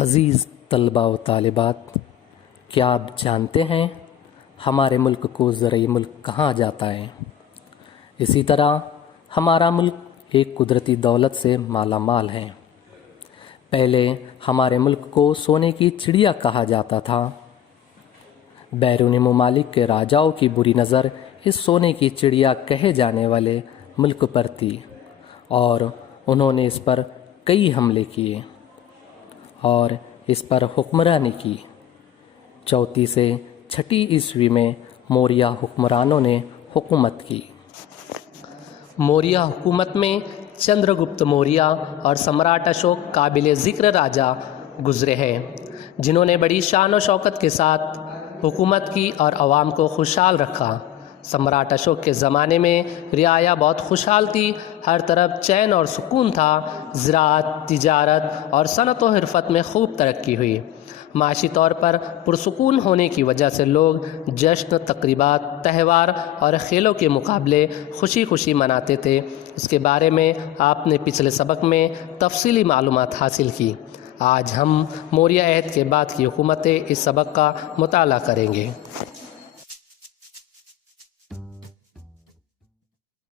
عزیز طلباء و طالبات، کیا آپ جانتے ہیں ہمارے ملک کو زرعی ملک کہا جاتا ہے؟ اسی طرح ہمارا ملک ایک قدرتی دولت سے مالا مال ہے۔ پہلے ہمارے ملک کو سونے کی چڑیا کہا جاتا تھا۔ بیرونی ممالک کے راجاؤں کی بری نظر اس سونے کی چڑیا کہے جانے والے ملک پر تھی اور انہوں نے اس پر کئی حملے کیے اور اس پر حکمرانی کی۔ 34 سے 6 عیسوی میں موریہ حکمرانوں نے حکومت کی۔ موریہ حکومت میں چندرگپت موریہ اور سمراٹ اشوک قابل ذکر راجا گزرے ہیں، جنہوں نے بڑی شان و شوکت کے ساتھ حکومت کی اور عوام کو خوشحال رکھا۔ سمراٹ اشوک کے زمانے میں رعایا بہت خوشحال تھی، ہر طرف چین اور سکون تھا۔ زراعت، تجارت اور صنعت و حرفت میں خوب ترقی ہوئی۔ معاشی طور پر پرسکون ہونے کی وجہ سے لوگ جشن، تقریبات، تہوار اور کھیلوں کے مقابلے خوشی خوشی مناتے تھے۔ اس کے بارے میں آپ نے پچھلے سبق میں تفصیلی معلومات حاصل کی۔ آج ہم موریہ عہد کے بعد کی حکومتیں اس سبق کا مطالعہ کریں گے۔